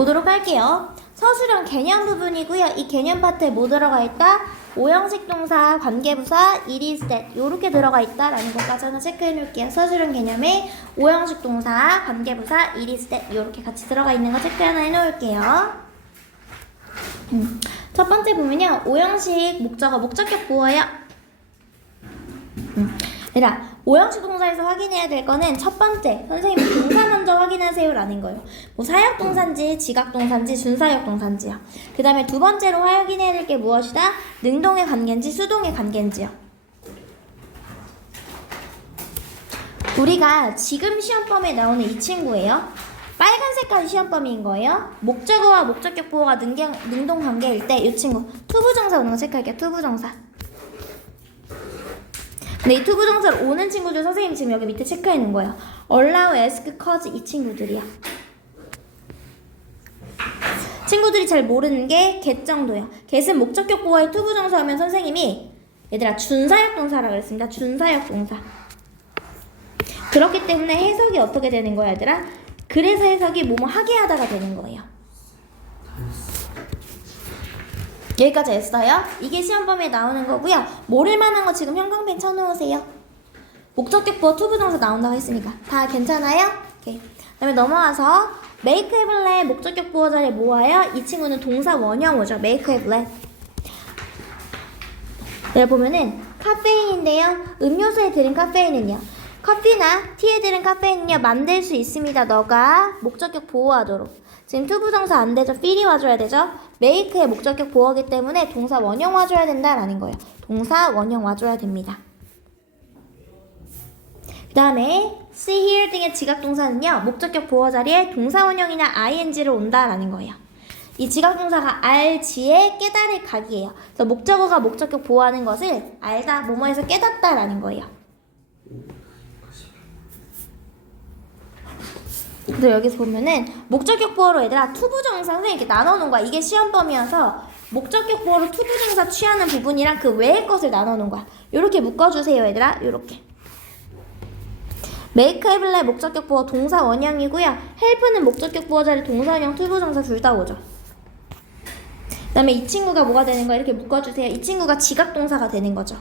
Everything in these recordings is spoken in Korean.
보도록 할게요. 서술형 개념 부분이고요. 이 개념 파트에 뭐 들어가 있다? 오형식 동사, 관계부사, it is 요렇게 들어가 있다라는 것까지 하나 체크해 놓을게요. 서술형 개념에 오형식 동사, 관계부사, it is 요렇게 같이 들어가 있는 거 체크 하나 해 놓을게요. 음, 첫 번째 보면요. 오형식 목적어, 목적격 보어요. 음, 얘들아, 오형식 동사에서 확인해야 될 거는 첫 번째, 선생님 동사 먼저 확인하세요라는 거예요. 뭐 사역 동사인지, 지각 동사인지, 준사역 동사인지요. 그 다음에 두 번째로 확인해야 될 게 무엇이다? 능동의 관계인지, 수동의 관계인지요. 우리가 지금 시험범에 나오는 이 친구예요. 빨간 색깔 시험범인 거예요. 목적어와 목적격 능경, 능동 관계일 때 이 친구 투부정사 오는 거 체크할게요. 투부정사. 근데 이 투부정사로 오는 친구들 선생님 지금 여기 밑에 체크해 놓은 거예요. allow, ask, cause 이 친구들이야. 친구들이 잘 모르는 게 get 정도야. get은 목적격 보호의 투부정사 하면 선생님이 얘들아 준사역 동사라 그랬습니다. 준사역 동사. 그렇기 때문에 해석이 어떻게 되는 거야, 얘들아? 그래서 해석이 뭐뭐 하게 하다가 되는 거예요. 여기까지 했어요. 이게 시험범위에 나오는 거고요. 모를 만한 거 지금 형광펜 쳐놓으세요. 목적격 보어 투부정사 나온다고 했으니까 다 괜찮아요? 오케이. 그다음에 넘어와서 make have let 목적격 보어 자리에 모아요. 이 친구는 동사 원형어죠. make have let. 여기 보면은 카페인인데요. 음료수에 들은 카페인은요. 커피나 티에 들은 카페인은요. 만들 수 있습니다. 너가 목적격 보호하도록. 지금 투부정사 안 되죠. 필이 와줘야 되죠. make의 목적격 보호하기 때문에 동사 원형 와줘야 된다라는 거예요. 동사 원형 와줘야 됩니다. 그 다음에 see, hear 등의 지각동사는요. 목적격 보호 자리에 동사 원형이나 ing를 온다라는 거예요. 이 지각동사가 알지에 깨달을 각이에요. 그래서 목적어가 목적격 보호하는 것을 알다, 뭐뭐에서 깨닫다라는 거예요. 그래서 여기서 보면은 목적격 보호로 얘들아 투부정사 선생님 이렇게 나눠놓은 거야. 이게 시험범위여서 목적격 보호로 투부정사 취하는 부분이랑 그 외의 것을 나눠놓은 거야. 요렇게 묶어주세요 얘들아. make, have, let 목적격 보호 동사 원형이고요. help는 목적격 보호 자리 동사 원형 투부정사 둘 다 오죠. 그 다음에 이 친구가 뭐가 되는 거야? 이렇게 묶어주세요. 이 친구가 지각동사가 되는 거죠.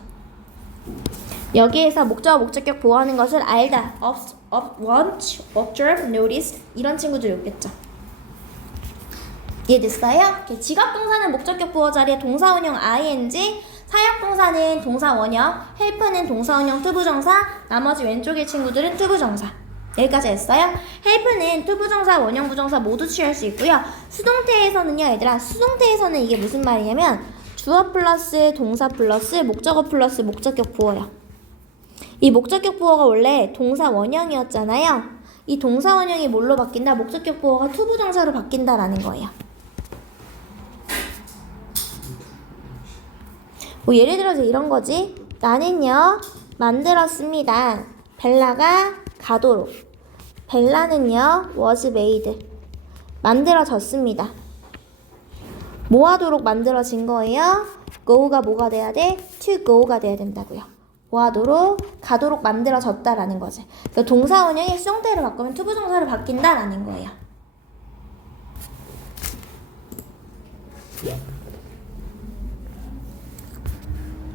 여기에서 목적어 목적격 보호하는 것을 알다, ob, ob, want, observe, notice 이런 친구들이 오겠죠. 이해됐어요? 이렇게 지각 동사는 목적격 보호 자리에 동사 원형 ing, 사역 동사는 동사 원형, help는 동사 원형 투부정사, 나머지 왼쪽의 친구들은 투부정사. 여기까지 했어요? help는 투부정사, 원형 부정사 모두 취할 수 있고요. 수동태에서는요, 얘들아, 수동태에서는 이게 무슨 말이냐면 주어 플러스 동사 플러스 목적어 플러스 목적격 보호요. 이 목적격 보호가 원래 동사 원형이었잖아요. 이 동사 원형이 뭘로 바뀐다? 목적격 보호가 투부정사로 바뀐다라는 거예요. 뭐 예를 들어서 이런 거지. 나는요 만들었습니다. 벨라가 가도록. 벨라는요 was made. 만들어졌습니다. 뭐 하도록 만들어진 거예요? go가 뭐가 돼야 돼? to go가 돼야 된다고요. 뭐 하도록 가도록 만들어졌다라는 거지. 그러니까 동사 원형이 수동태로 바꾸면 투부정사로 바뀐다라는 거예요.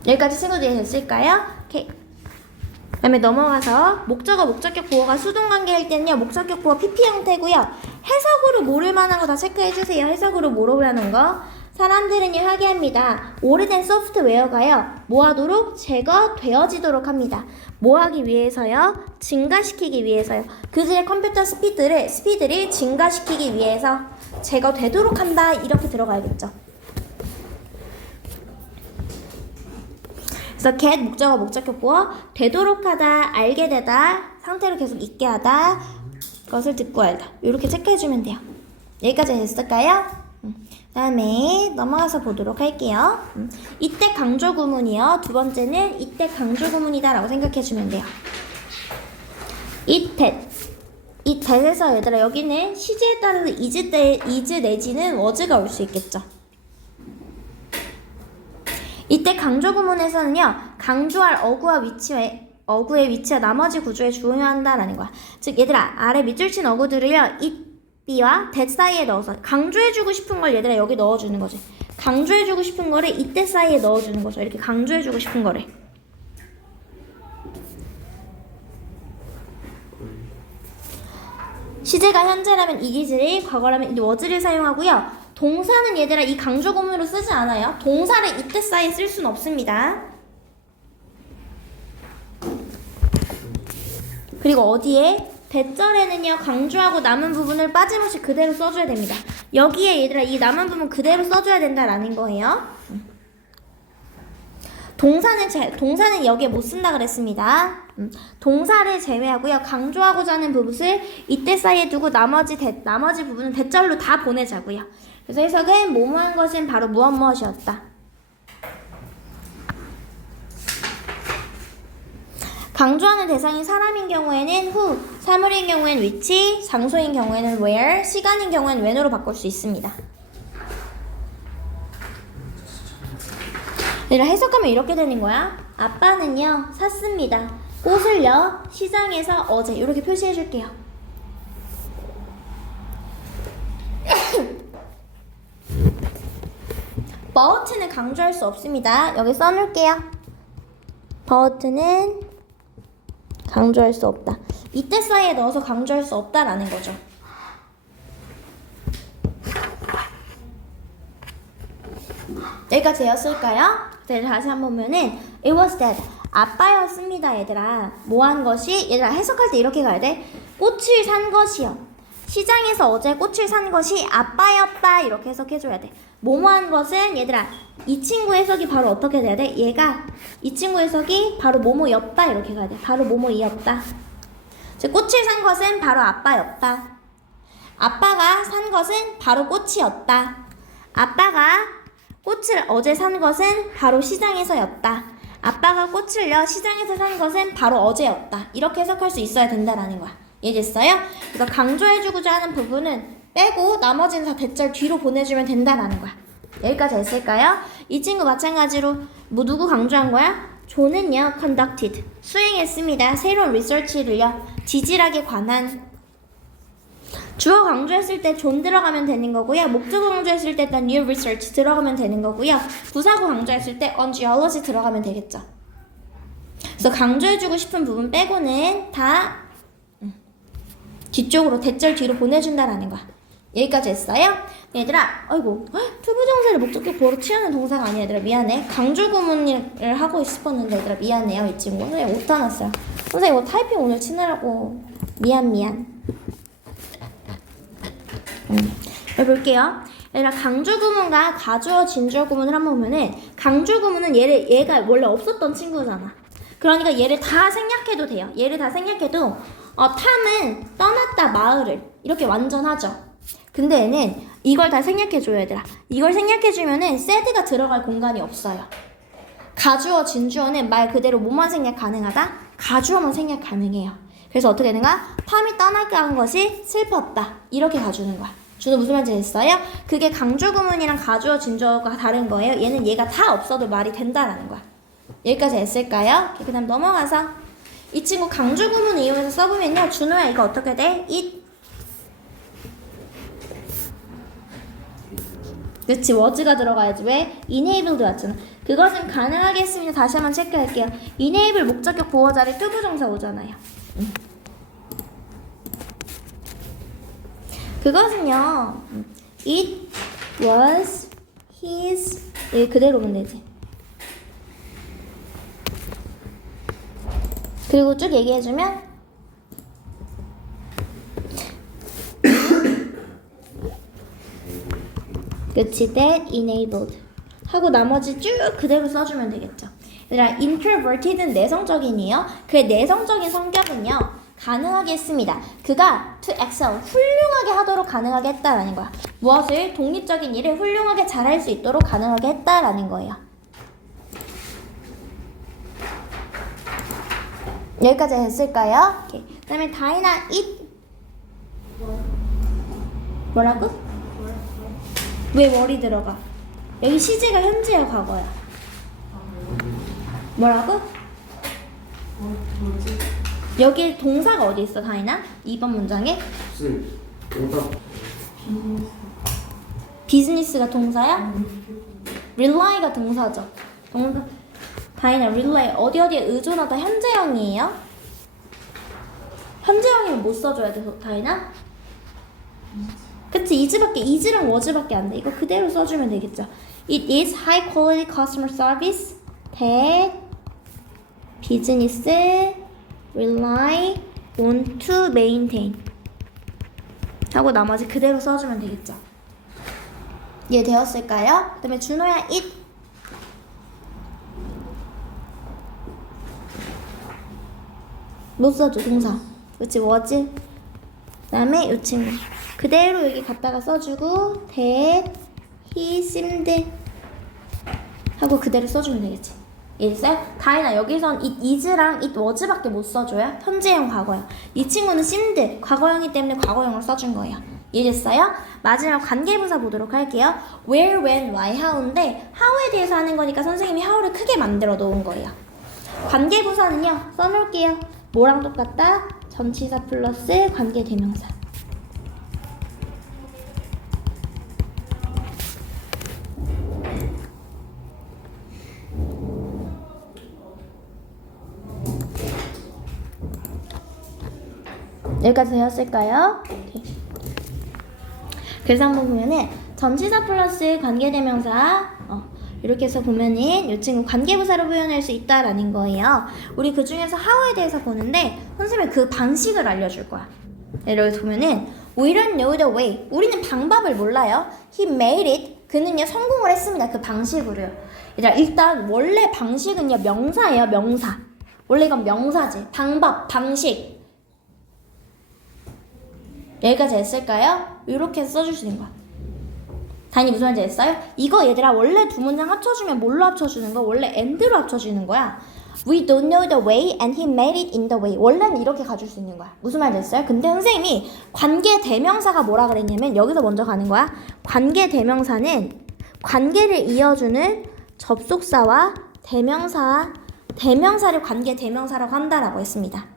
여기까지 친구들이 됐을까요? 오케이. 그다음에 넘어가서 목적어 목적격 보호가 수동 관계일 때는요 목적격 보호 PP 형태고요 해석으로 모를 만한 거 다 체크해 주세요 해석으로 모르라는 거 사람들은요 하게합니다. 오래된 소프트웨어가요 뭐하도록 제거되어지도록 합니다. 뭐하기 위해서요 증가시키기 위해서요. 그들의 컴퓨터 스피드를 스피드를 증가시키기 위해서 제거되도록 한다 이렇게 들어가야겠죠. 그래서 get 목적어 목적격 보어 되도록 하다 알게 되다 상태로 계속 있게 하다 것을 듣고 알다. 이렇게 체크해주면 돼요. 여기까지 됐을까요? 음. 다음에 넘어가서 보도록 할게요 음. 이때 강조 구문이요 두 번째는 이때 강조 구문이다 라고 생각해 주면 돼요 이때 이 that에서 얘들아 여기는 시제에 따라서 is, 때, is 내지는 was가 올 수 있겠죠 이때 강조 구문에서는요 강조할 어구와 위치에 어구의 위치와 나머지 구조에 중요한다라는 거야. 즉 얘들아 아래 밑줄 친 어구들을요 이 B와 that 사이에 넣어서 강조해주고 싶은 걸 얘들아 여기 넣어주는 거지. 강조해주고 싶은 거를 이때 사이에 넣어주는 거죠. 이렇게 강조해주고 싶은 거를. 시제가 현재라면 이기즈를, 과거라면 이 워즈를 사용하고요. 동사는 얘들아 이 강조 구문으로 쓰지 않아요. 동사를 이때 사이에 쓸 수는 없습니다. 그리고 어디에? 대절에는요 강조하고 남은 부분을 빠짐없이 그대로 써줘야 됩니다. 여기에 얘들아 이 남은 부분 그대로 써줘야 된다라는 거예요. 동사는 제, 동사는 여기에 못 쓴다 그랬습니다. 음, 동사를 제외하고요 강조하고자 하는 부분을 이때 사이에 두고 나머지 대, 나머지 부분은 대절로 다 보내자고요. 그래서 해석은 뭐뭐한 것은 바로 무엇 무엇이었다. 강조하는 대상이 사람인 경우에는 who, 사물인 경우에는 which, 장소인 경우에는 where, 시간인 경우에는 when으로 바꿀 수 있습니다. 얘들아 해석하면 이렇게 되는 거야. 아빠는요 샀습니다. 꽃을요 시장에서 어제 이렇게 표시해 줄게요. 버트는 강조할 수 없습니다. 여기 써놓을게요. 버트는 강조할 수 없다. 이때 사이에 넣어서 강조할 수 없다라는 거죠. 여기까지 되었을까요? 네, 다시 한번 보면은 it was that. 아빠였습니다 얘들아. 뭐 한 것이? 얘들아 해석할 때 이렇게 가야 돼. 꽃을 산 것이요. 시장에서 어제 꽃을 산 것이 아빠였다. 이렇게 해석해줘야 돼. 뭐뭐 한 것은 얘들아 이 친구 해석이 바로 어떻게 돼야 돼 얘가 이 친구 해석이 바로 뭐뭐였다 이렇게 가야 돼 바로 뭐뭐이었다 즉 꽃을 산 것은 바로 아빠였다 아빠가 산 것은 바로 꽃이었다 아빠가 꽃을 어제 산 것은 바로 시장에서였다. 아빠가 꽃을요 시장에서 산 것은 바로 어제였다. 이렇게 해석할 수 있어야 된다라는 거야. 이해됐어요? 그러니까 강조해주고자 하는 부분은 빼고 나머지는 다 대절 뒤로 보내주면 된다라는 거야. 여기까지 됐을까요? 이 친구 마찬가지로 뭐 누구 강조한 거야? 조는요 conducted 수행했습니다. 새로운 리서치를요 지질학에 관한 주어 강조했을 때 존 들어가면 되는 거고요. 목적어 강조했을 때 일단 new research 들어가면 되는 거고요. 부사구 강조했을 때 on geology 들어가면 되겠죠. 그래서 강조해주고 싶은 부분 빼고는 다 음, 뒤쪽으로 대절 뒤로 보내준다라는 거야. 여기까지 했어요? 얘들아, 아이고, 투부정사를 목적격 보로 취하는 동사가 아니야, 얘들아. 미안해. 강조 구문을 하고 싶었는데, 얘들아. 미안해요, 이 친구. 선생님 못 타놨어요. 선생님, 이거 타이핑 오늘 치느라고. 미안, 미안. 해볼게요. 얘들아 강조 구문과 가주어 진주어 구문을 한번 보면은 강조 구문은 얘를 얘가 원래 없었던 친구잖아. 그러니까 얘를 다 생략해도 돼요. 얘를 다 생략해도 어, 탐은 떠났다 마을을 이렇게 완전하죠. 근데 얘는 이걸 다 생략해줘야 얘들아. 이걸 생략해주면은 sed가 들어갈 공간이 없어요. 가주어 진주어는 말 그대로 뭐만 생략 가능하다? 가주어만 생략 가능해요. 그래서 어떻게 되는가? 탐이 떠나간 것이 슬펐다. 이렇게 가주는 거야. 주는 무슨 말인지 됐어요? 그게 강조 구문이랑 가주어 진주어가 다른 거예요. 얘는 얘가 다 없어도 말이 된다라는 거야. 여기까지 됐을까요? 그 다음 넘어가서 이 친구 강조 구문 이용해서 써보면요. 준호야 이거 어떻게 돼? it 그렇지 워즈가 들어가야지 왜? enable도 왔잖아 그것은 가능하게 했습니다 다시 한번 체크할게요 enable 목적격 보호자를 투부정사 오잖아요 음. 그것은요 음, it was his 이 그대로 오면 되지 그리고 쭉 얘기해주면 그치 that enabled. 하고 나머지 쭉 그대로 써주면 되겠죠. 얘들아 introverted은 내성적인이요. 그 내성적인 성격은요 가능하게 했습니다. 그가 to excel 훌륭하게 하도록 가능하게 했다라는 거야. 무엇을? 독립적인 일을 훌륭하게 잘할 수 있도록 가능하게 했다라는 거예요. 여기까지 됐을까요? 오케이. 그다음에 다이나 it. 뭐라고? 왜 월이 들어가? 여기 시제가 현재야 과거야. 뭐라고? 여기 동사가 어디 있어 다이나? 2번 문장에 비즈니스가 동사야? 릴라이가 동사죠. 동사. 다이나 릴라이 어디 어디에 의존하다 현재형이에요? 현재형이면 못 써줘야 돼, 다이나? 그치 이즈밖에 이즈랑 워즈밖에 안 돼. 이거 그대로 써주면 되겠죠. It is high quality customer service that business rely on to maintain. 하고 나머지 그대로 써주면 되겠죠. 이해 되었을까요? 그 다음에 준호야 it 못 써줘 동사. 그치 워즈. 그 다음에 이 친구 그대로 여기 갖다가 써주고 seemed 하고 그대로 써주면 되겠지. 이해됐어요? 다이나 여기선 it is랑 it was밖에 못 써줘요. 현재형 과거형. 이 친구는 seemed 과거형이기 때문에 과거형을 써준 거예요. 이해됐어요? 마지막 관계부사 보도록 할게요. where, when, why, how인데 how에 대해서 하는 거니까 선생님이 how를 크게 만들어 놓은 거예요. 관계부사는요. 써놓을게요. 뭐랑 똑같다? 전치사 플러스 관계대명사. 여기까지 되었을까요? 그래서 한번 보면은 전치사 플러스 관계대명사 어, 이렇게 해서 보면은 이 친구 관계부사로 표현할 수 있다라는 거예요. 우리 그 중에서 how에 대해서 보는데 선생님이 그 방식을 알려줄 거야. 예를 보면은 we don't know the way. 우리는 방법을 몰라요. He made it. 그는요 성공을 했습니다. 그 방식으로요. 일단 원래 방식은요 명사예요. 명사. 원래 이건 명사지. 방법, 방식. 여기까지 했을까요? 이렇게 써주시는 거야. 단위 무슨 말인지 했어요? 이거 얘들아 원래 두 문장 합쳐주면 뭘로 합쳐주는 거? 원래 and로 합쳐주는 거야. We don't know the way and he made it in the way. 원래는 이렇게 가줄 수 있는 거야. 무슨 말인지 했어요? 근데 선생님이 관계 대명사가 뭐라 그랬냐면 여기서 먼저 가는 거야. 관계 대명사는 관계를 이어주는 접속사와 대명사, 대명사를 관계 대명사라고 한다라고 했습니다.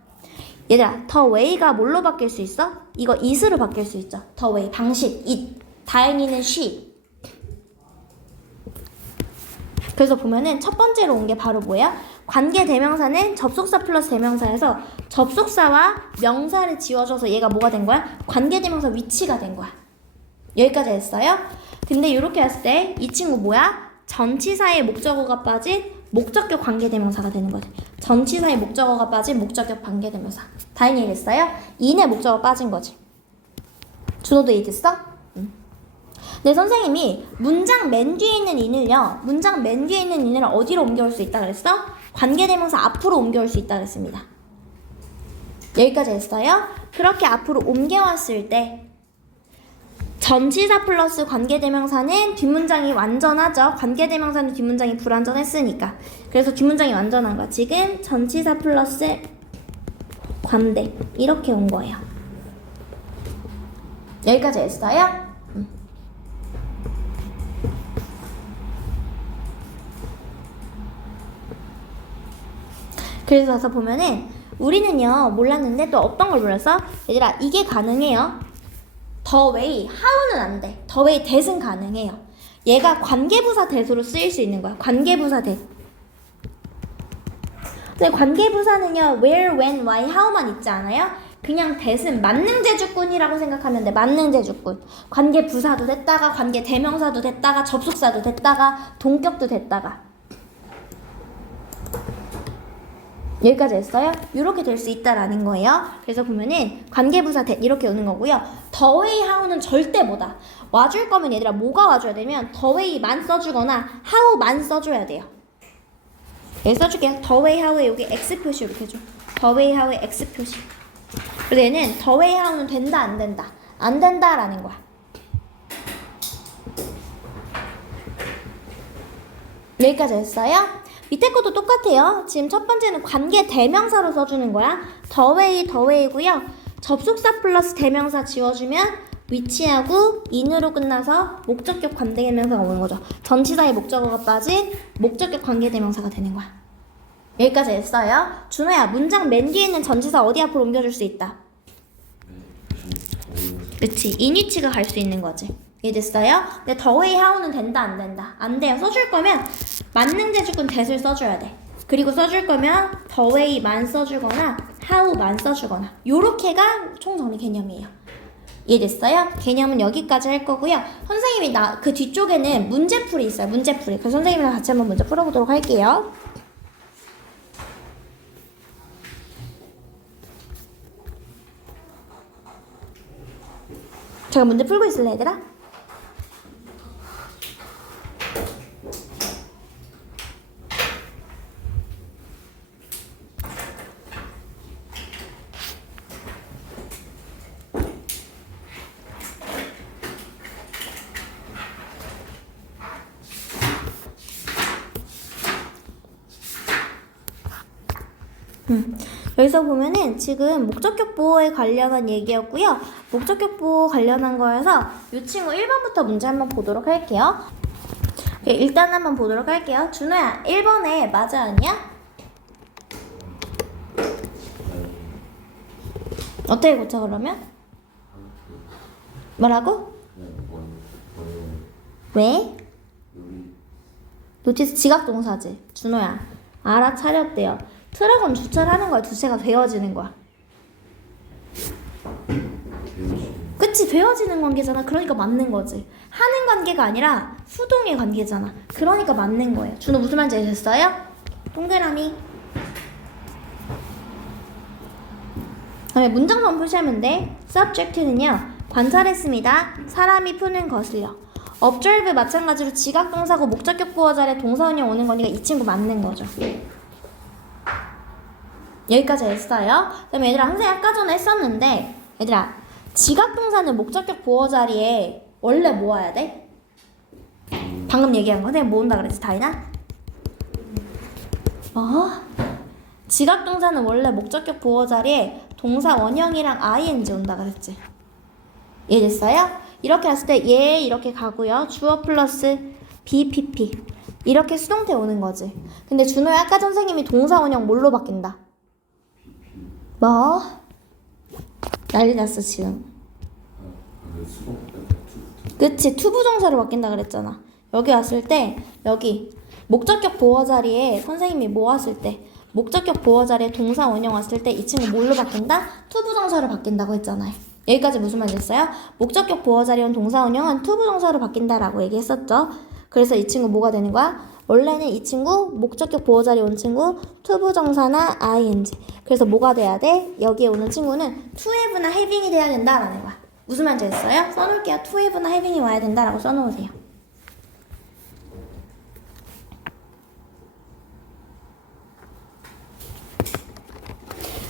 얘들아, the way가 뭘로 바뀔 수 있어? 이거 it으로 바뀔 수 있죠. the way, 방식, it. 다행히는 she. 그래서 보면은 첫 번째로 온 게 바로 뭐예요? 관계 대명사는 접속사 플러스 대명사에서 접속사와 명사를 지워줘서 얘가 뭐가 된 거야? 관계 대명사 위치가 된 거야. 여기까지 했어요? 근데 이렇게 했을 때 이 친구 뭐야? 전치사의 목적어가 빠진 목적격 관계대명사가 되는 거지. 전치사의 목적어가 빠진 목적격 관계대명사. 다행히 이해됐어요? 인의 목적어 빠진 거지. 준호도 이해됐어? 응. 네, 선생님이 문장 맨 뒤에 있는 인을요. 문장 맨 뒤에 있는 인을 어디로 옮겨올 수 있다 그랬어? 관계대명사 앞으로 옮겨올 수 있다 그랬습니다. 여기까지 했어요? 그렇게 앞으로 옮겨왔을 때 전치사 플러스 관계대명사는 뒷문장이 완전하죠. 관계대명사는 뒷문장이 불완전했으니까. 그래서 뒷문장이 완전한 거야. 지금 전치사 플러스 관대 이렇게 온 거예요. 여기까지 했어요? 음. 그래서 가서 보면은 우리는요 몰랐는데 또 어떤 걸 몰랐어? 얘들아 이게 가능해요. 더 웨이 하우는 안 돼. 더 웨이 대은 가능해요. 얘가 관계부사 대수로 쓰일 수 있는 거야. 관계부사 대. 근데 관계부사는요 where, when, why, how만 있지 않아요? 그냥 대은 만능제주꾼이라고 생각하면 돼. 만능제주꾼. 관계부사도 됐다가 관계 대명사도 됐다가 접속사도 됐다가 동격도 됐다가. 여기까지 했어요? 이렇게 될 수 있다라는 거예요. 그래서 보면은 관계부사 대 이렇게 오는 거고요. 더웨이 하우는 절대 뭐다. 와줄 거면 얘들아 뭐가 와줘야 되면 더웨이만 써주거나 하우만 써줘야 돼요. 여기 써줄게요. 더웨이 하우에 여기 X 표시 이렇게 해줘. 더웨이 하우에 X 표시. 그래서 얘는 더웨이 하우는 된다 안 된다. 안 된다라는 거야. 여기까지 했어요? 밑에 것도 똑같아요. 지금 첫 번째는 관계 대명사로 써주는 거야. 더웨이 더웨이고요. 접속사 플러스 대명사 지워주면 위치하고 인으로 끝나서 목적격 관계대명사가 오는 거죠. 전치사의 목적어가 빠진 목적격 관계대명사가 되는 거야. 여기까지 했어요. 준호야, 문장 맨 뒤에 있는 전치사 어디 앞으로 옮겨줄 수 있다? 그치 인위치가 갈 수 있는 거지 이해됐어요? 근데 더웨이 하우는 된다 안 된다 안 돼요 써줄 거면 만능 재주꾼 대을 써줘야 돼. 그리고 써줄 거면 더웨이만 써주거나 하우만 써주거나 요렇게가 총정리 개념이에요. 이해됐어요? 개념은 여기까지 할 거고요. 선생님이 나 그 뒤쪽에는 문제풀이 있어요 문제풀이. 그 선생님이랑 같이 한번 문제 풀어보도록 할게요. 제가 문제 풀고 있을래 얘들아? 음, 여기서 보면은 지금 목적격 보호에 관련한 얘기였고요. 목적격 보호 관련한 거여서 이 친구 1번부터 문제 한번 보도록 할게요. 네, 일단 한번 보도록 할게요. 준호야, 1번에 맞아 아니야? 어떻게 고쳐 그러면? 뭐라고? 왜? 노티스 지각 동사지. 준호야, 알아차렸대요. 트럭은 주차를 하는 거야. 주체가 되어지는 거야. 그치 되어지는 관계잖아. 그러니까 맞는 거지. 하는 관계가 아니라 수동의 관계잖아. 그러니까 맞는 거예요. 준호 무슨 말인지 아셨어요? 동그라미. 다음에 문장만 표시하면 돼. subject는요. 관찰했습니다. 사람이 푸는 것을요. observe 마찬가지로 지각 동사고 목적격 보호 자리에 동사원형 오는 거니까 이 친구 맞는 거죠. 여기까지 했어요. 그다음에 얘들아 선생님 아까 전에 했었는데 얘들아 지각 동사는 목적격 보호 자리에 원래 모아야 돼? 방금 얘기한 거 선생님 모은다 그랬지 다이나? 어? 지각 동사는 원래 목적격 보호 자리에 동사 원형이랑 ing 온다 그랬지. 이해됐어요? 이렇게 했을 때 얘 이렇게 가고요. 주어 플러스 BPP 이렇게 수동태 오는 거지. 근데 준호야 아까 선생님이 동사 원형 뭘로 바뀐다? 뭐? 난리 났어 지금. 그치 투부 정사로 바뀐다 그랬잖아. 여기 왔을 때 여기 목적격 보호 자리에 선생님이 모았을 때 목적격 보호 자리에 동사 원형 왔을 때 이 친구 뭘로 바뀐다? 투부 정사로 바뀐다고 했잖아요. 여기까지 무슨 말 됐어요? 목적격 보호 자리에 온 동사 원형은 투부 정사로 바뀐다라고 얘기했었죠. 그래서 이 친구 뭐가 되는 거야? 원래는 이 친구 목적격 보호 자리에 온 친구 투부정사나 ing. 그래서 뭐가 돼야 돼? 여기에 오는 친구는 to have나 having이 돼야 된다라는 거야. 무슨 말인지 했어요? 써놓을게요. to have나 having이 와야 된다라고 써놓으세요.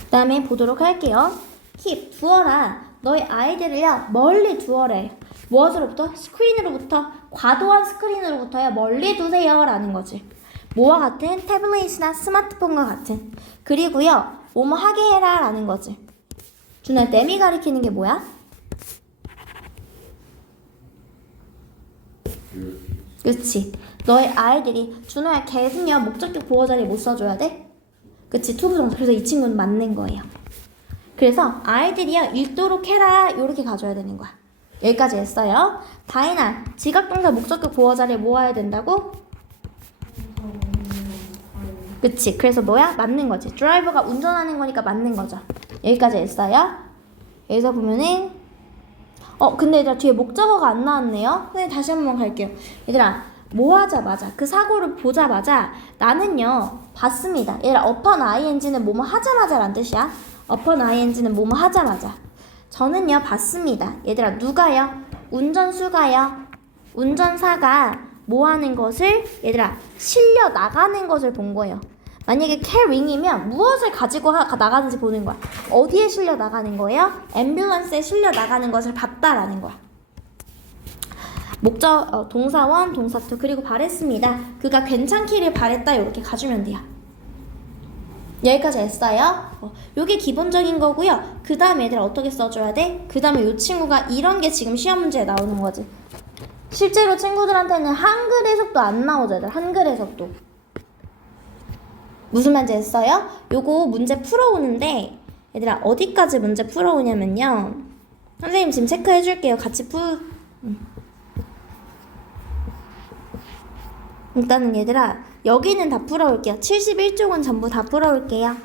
그 다음에 보도록 할게요. keep, 두어라. 너희 아이들을요, 멀리 두어래. 무엇으로부터? 스크린으로부터, 과도한 스크린으로부터요, 멀리 두세요. 라는 거지. 뭐와 같은? 태블릿이나 스마트폰과 같은. 그리고요, 뭐뭐 하게 해라. 라는 거지. 준아, 내미 가리키는 게 뭐야? 그치. 너의 아이들이, 준호야, 걔는요, 목적격 보호 자리에 못 써줘야 돼? 그치, 투부정사. 그래서 이 친구는 맞는 거예요. 그래서 아이들이요, 읽도록 해라. 요렇게 가져야 되는 거야. 여기까지 했어요. 다이나, 지각동사 목적격 보호 자리에 모아야 된다고? 그치. 그래서 뭐야? 맞는 거지. 드라이버가 운전하는 거니까 맞는 거죠. 여기까지 했어요. 여기서 보면은, 어, 근데 얘들아, 뒤에 목적어가 안 나왔네요. 선생님 다시 한번 갈게요. 얘들아, 뭐 하자마자, 그 사고를 보자마자, 나는요, 봤습니다. 얘들아, upon ing는 뭐뭐 하자마자 란 뜻이야. upon ing는 뭐뭐 하자마자. 저는요, 봤습니다. 얘들아, 누가요? 운전수가요. 운전사가 뭐 하는 것을, 얘들아, 실려 나가는 것을 본 거예요. 만약에 carrying이면 무엇을 가지고 하- 나가는지 보는 거야. 어디에 실려 나가는 거예요? 앰뷸런스에 실려 나가는 것을 봤다라는 거야. 목적 어, 동사원 동사투 그리고 바랬습니다. 그가 괜찮기를 바랬다 이렇게 가주면 돼요. 여기까지 했어요. 어, 요게 기본적인 거고요. 그 다음 애들 어떻게 써줘야 돼? 그 다음에 요 친구가 이런 게 지금 시험 문제에 나오는 거지. 실제로 친구들한테는 한글 해석도 안 나오죠. 애들 한글 해석도. 무슨 말인지 했어요? 요거 문제 풀어오는데 얘들아 어디까지 문제 풀어오냐면요. 선생님 지금 체크해 줄게요. 같이 푸. 음. 일단은 얘들아 여기는 다 풀어올게요. 71쪽은 전부 다 풀어올게요.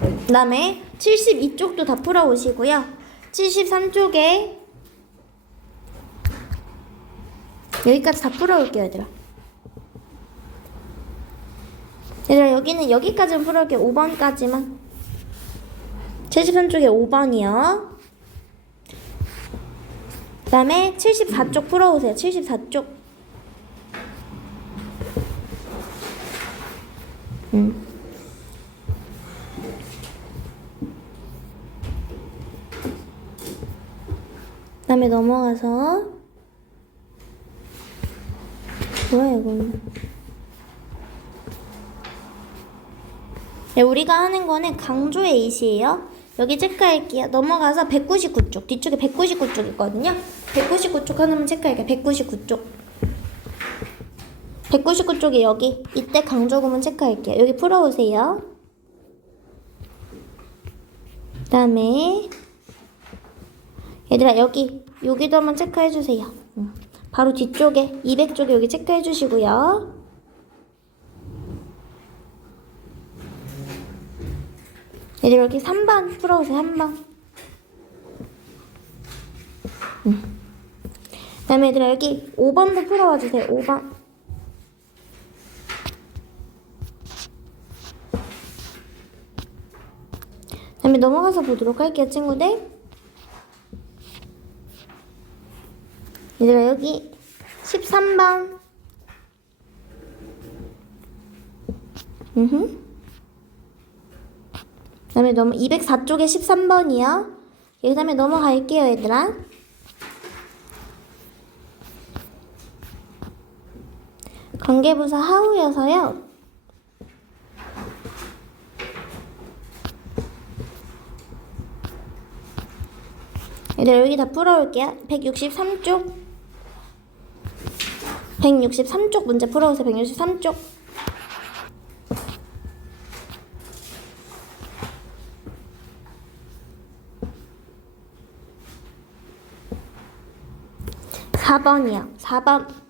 그 다음에 72쪽도 다 풀어오시고요. 73쪽에 여기까지 다 풀어올게요, 얘들아. 얘들아, 여기는 여기까지는 풀어올게요. 5번까지만. 73쪽에 5번이요. 그 다음에 74쪽 풀어오세요. 74쪽. 음. 그 다음에 넘어가서 뭐야 이거는 네, 우리가 하는 거는 강조의 이시예요 여기 체크할게요 넘어가서 199쪽 뒤쪽에 199쪽 있거든요 199쪽 하나만 체크할게요 199쪽 199쪽이 여기 이때 강조 구문 체크할게요 여기 풀어오세요 그 다음에 얘들아 여기 여기도 한번 체크해 주세요. 응. 바로 뒤쪽에 200쪽에 여기 체크해 주시고요. 얘들아 여기 3번 풀어오세요. 3번. 응. 그다음에 얘들아 여기 5번도 풀어와 주세요. 5번. 그다음에 넘어가서 보도록 할게요, 친구들. 얘들아 여기 13번 음흠. 그 다음에 넘어 204쪽에 13번이요 그 다음에 넘어갈게요 얘들아 관계부사 하우여서요 얘들아 여기 다 풀어올게요 163쪽 163쪽 문제 풀어오세요. 163쪽. 사번이요 4번.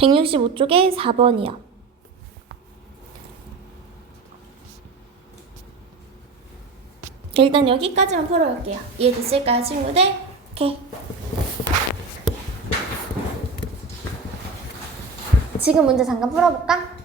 165쪽에 4번이요. 일단 여기까지만 풀어올게요. 이해됐을까요, 친구들? 오케이. 지금 문제 잠깐 풀어볼까?